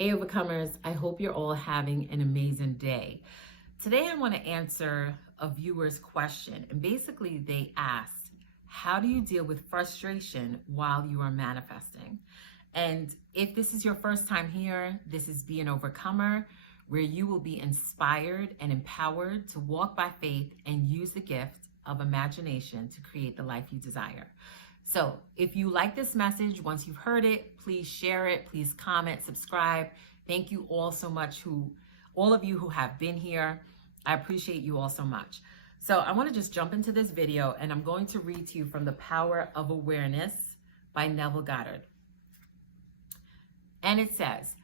Hey, Overcomers. I hope you're all having an amazing day. Today, I want to answer a viewer's question. And basically, they asked, how do you deal with frustration while you are manifesting? And if this is your first time here, this is Be an Overcomer, where you will be inspired and empowered to walk by faith and use the gift of imagination to create the life you desire. So if you like this message, once you've heard it, please share it, please comment, subscribe. Thank you all so much, all of you who have been here. I appreciate you all so much. So I want to just jump into this video, and I'm going to read to you from The Power of Awareness by Neville Goddard. And it says,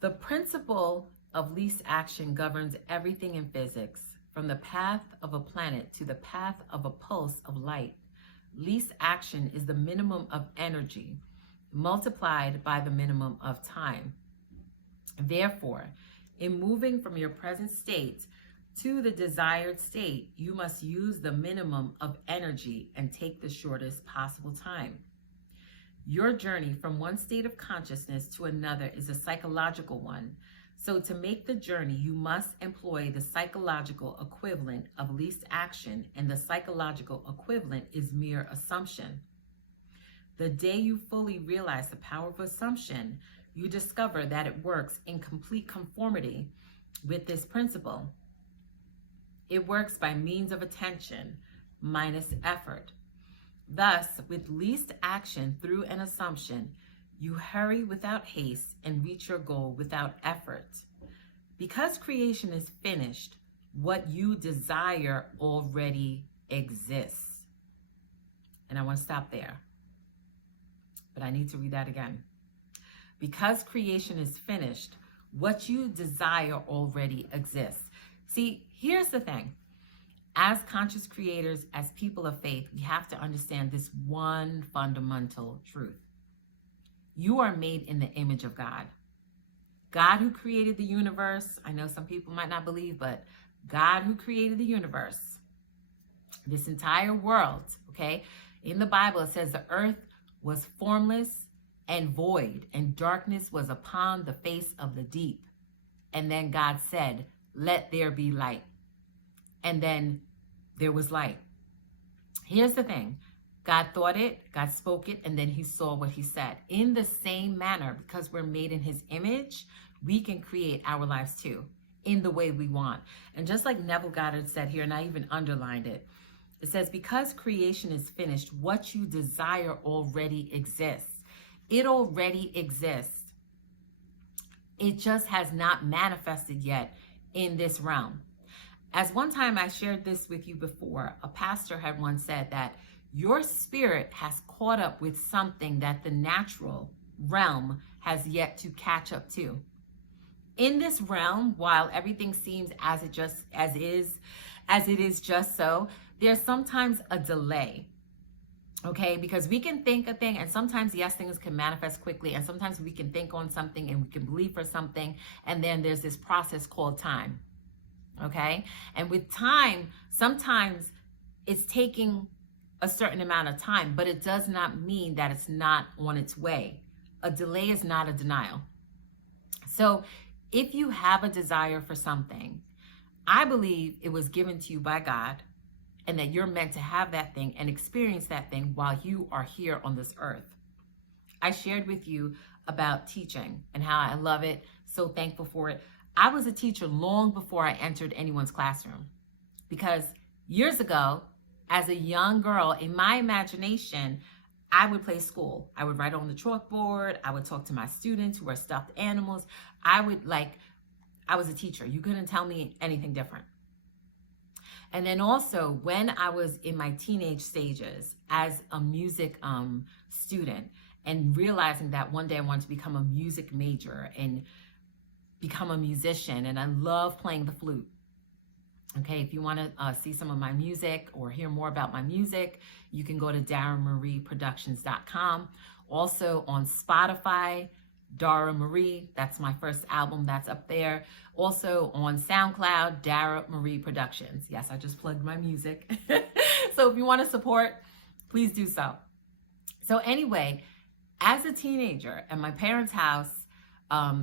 the principle of least action governs everything in physics, from the path of a planet to the path of a pulse of light. Least action is the minimum of energy multiplied by the minimum of time. Therefore, in moving from your present state to the desired state, you must use the minimum of energy and take the shortest possible time. Your journey from one state of consciousness to another is a psychological one. So to make the journey, you must employ the psychological equivalent of least action, and the psychological equivalent is mere assumption. The day you fully realize the power of assumption, you discover that it works in complete conformity with this principle. It works by means of attention minus effort. Thus, with least action through an assumption, you hurry without haste and reach your goal without effort. Because creation is finished, what you desire already exists. And I want to stop there, but I need to read that again. Because creation is finished, what you desire already exists. See, here's the thing. As conscious creators, as people of faith, we have to understand this one fundamental truth. You are made in the image of God. God who created the universe. I know some people might not believe, but God who created the universe, this entire world, okay? In the Bible, it says the earth was formless and void, and darkness was upon the face of the deep. And then God said, let there be light. And then there was light. Here's the thing. God thought it, God spoke it, and then he saw what he said. In the same manner, because we're made in his image, we can create our lives too, in the way we want. And just like Neville Goddard said here, and I even underlined it, it says, because creation is finished, what you desire already exists. It already exists. It just has not manifested yet in this realm. As one time I shared this with you before, a pastor had once said that your spirit has caught up with something that the natural realm has yet to catch up to. In this realm, while everything seems as it is just so, there's sometimes a delay. Okay, because we can think a thing, and sometimes, yes, things can manifest quickly, and sometimes we can think on something and we can believe for something, and then there's this process called time. Okay, and with time, sometimes it's taking a certain amount of time, but it does not mean that it's not on its way. A delay is not a denial. So if you have a desire for something, I believe it was given to you by God, and that you're meant to have that thing and experience that thing while you are here on this earth. I shared with you about teaching and how I love it, so thankful for it. I was a teacher long before I entered anyone's classroom, because years ago, as a young girl, in my imagination, I would play school. I would write on the chalkboard. I would talk to my students who are stuffed animals. I was a teacher. You couldn't tell me anything different. And then also, when I was in my teenage stages as a music student, and realizing that one day I wanted to become a music major and become a musician, and I love playing the flute. Okay, if you want to see some of my music or hear more about my music, you can go to DaraMarieProductions.com. Also on Spotify, Dara Marie, that's my first album, that's up there. Also on SoundCloud, Dara Marie Productions. Yes, I just plugged my music. So if you want to support, please do so. So anyway, as a teenager at my parents' house,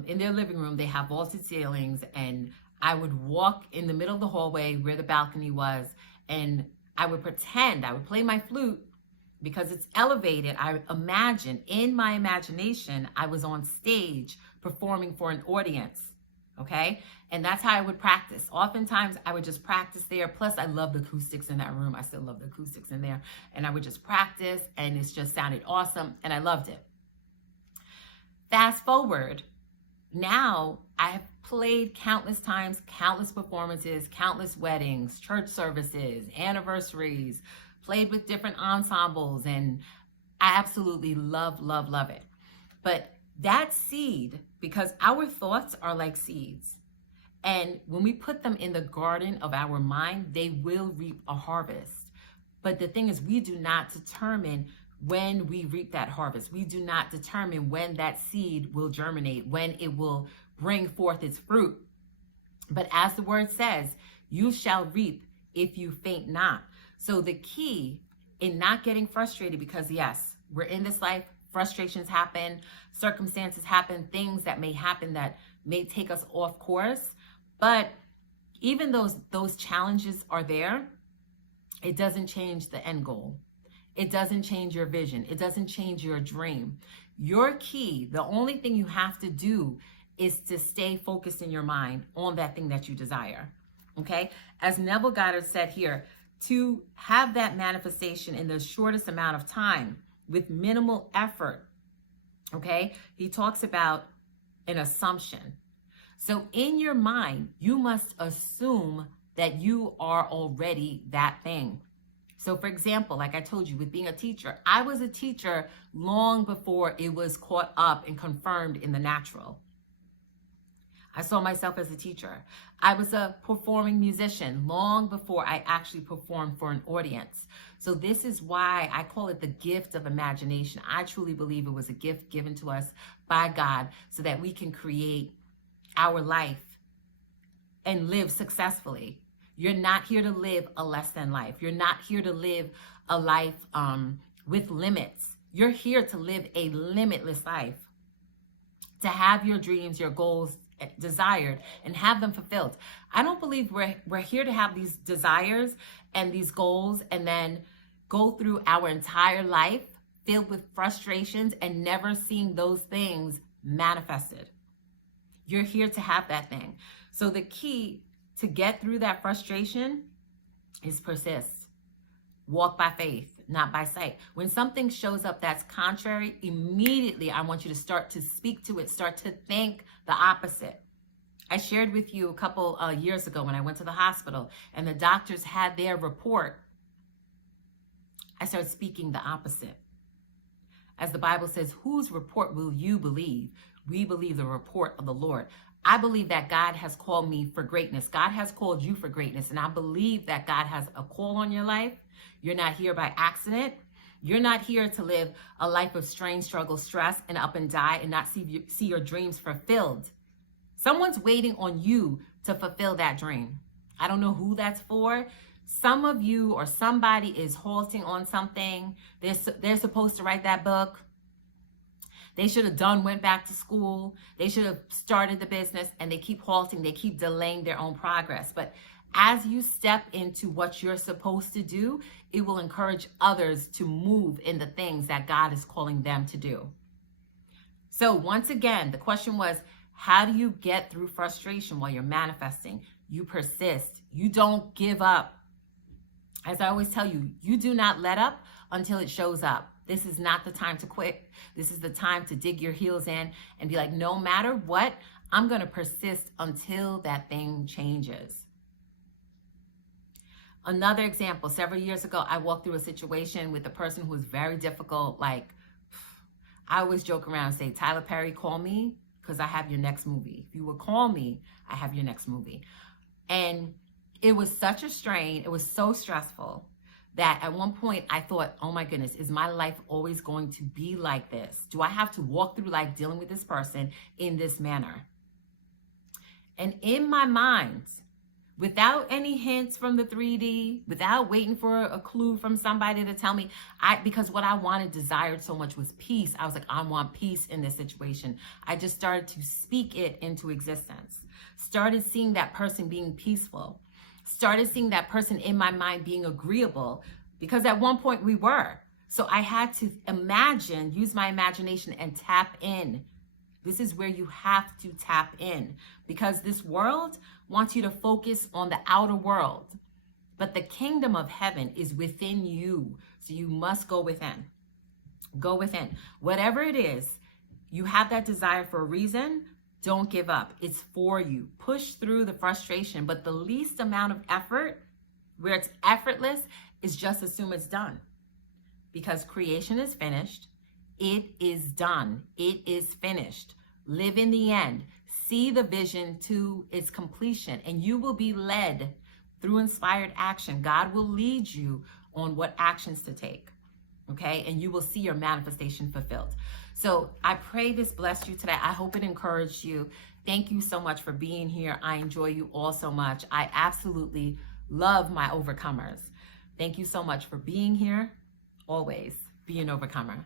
in their living room, they have vaulted ceilings, and I would walk in the middle of the hallway where the balcony was, and I would play my flute because it's elevated. I imagine, in my imagination, I was on stage performing for an audience, okay? And that's how I would practice. Oftentimes, I would just practice there. Plus, I love the acoustics in that room. I still love the acoustics in there. And I would just practice, and it just sounded awesome, and I loved it. Fast forward, now I have played countless times, countless performances, countless weddings, church services, anniversaries, played with different ensembles, and I absolutely love, love, love it. But that seed, because our thoughts are like seeds, and when we put them in the garden of our mind, they will reap a harvest. But the thing is, we do not determine when we reap that harvest. We do not determine when that seed will germinate, when it will bring forth its fruit. But as the word says, you shall reap if you faint not. So the key in not getting frustrated, because yes, we're in this life, frustrations happen, circumstances happen, things that may happen that may take us off course. But even those challenges are there, it doesn't change the end goal. It doesn't change your vision. It doesn't change your dream. Your key, the only thing you have to do is to stay focused in your mind on that thing that you desire, okay? As Neville Goddard said here, to have that manifestation in the shortest amount of time with minimal effort, okay? He talks about an assumption. So in your mind, you must assume that you are already that thing. So for example, like I told you, with being a teacher, I was a teacher long before it was caught up and confirmed in the natural. I saw myself as a teacher. I was a performing musician long before I actually performed for an audience. So this is why I call it the gift of imagination. I truly believe it was a gift given to us by God so that we can create our life and live successfully. You're not here to live a less than life. You're not here to live a life with limits. You're here to live a limitless life, to have your dreams, your goals desired, and have them fulfilled. I don't believe we're here to have these desires and these goals and then go through our entire life filled with frustrations and never seeing those things manifested. You're here to have that thing. So the key to get through that frustration is persist. Walk by faith, not by sight. When something shows up that's contrary, immediately I want you to start to speak to it, start to think the opposite. I shared with you a couple years ago when I went to the hospital and the doctors had their report. I started speaking the opposite. As the Bible says, whose report will you believe? We believe the report of the Lord. I believe that God has called me for greatness. God has called you for greatness. And I believe that God has a call on your life. You're not here by accident. You're not here to live a life of strain, struggle, stress, and up and die and not see your dreams fulfilled. Someone's waiting on you to fulfill that dream. I don't know who that's for. Some of you or somebody is halting on something. They're supposed to write that book. They should have went back to school. They should have started the business, and they keep halting. They keep delaying their own progress. But as you step into what you're supposed to do, it will encourage others to move in the things that God is calling them to do. So once again, the question was, how do you get through frustration while you're manifesting? You persist. You don't give up. As I always tell you, you do not let up until it shows up. This is not the time to quit. This is the time to dig your heels in and be like, no matter what, I'm going to persist until that thing changes. Another example, several years ago, I walked through a situation with a person who was very difficult. Like, I always joke around and say, Tyler Perry, call me because I have your next movie. If you would call me, I have your next movie. And it was such a strain. It was so stressful that at one point I thought, oh my goodness, is my life always going to be like this? Do I have to walk through life dealing with this person in this manner? And in my mind, without any hints from the 3D, without waiting for a clue from somebody to tell me. Because what I wanted, desired so much was peace. I was like, I want peace in this situation. I just started to speak it into existence. Started seeing that person being peaceful. Started seeing that person in my mind being agreeable, because at one point we were. So I had to imagine, use my imagination and tap in. This is where you have to tap in, because this world wants you to focus on the outer world, but the kingdom of heaven is within you. So you must go within. Go within. Whatever it is, you have that desire for a reason. Don't give up. It's for you. Push through the frustration, but the least amount of effort, where it's effortless, is just assume it's done. Because creation is finished. It is done. It is finished. Live in the end. See the vision to its completion, and you will be led through inspired action. God will lead you on what actions to take. Okay? And you will see your manifestation fulfilled. So I pray this blessed you today. I hope it encouraged you. Thank you so much for being here. I enjoy you all so much. I absolutely love my overcomers. Thank you so much for being here. Always be an overcomer.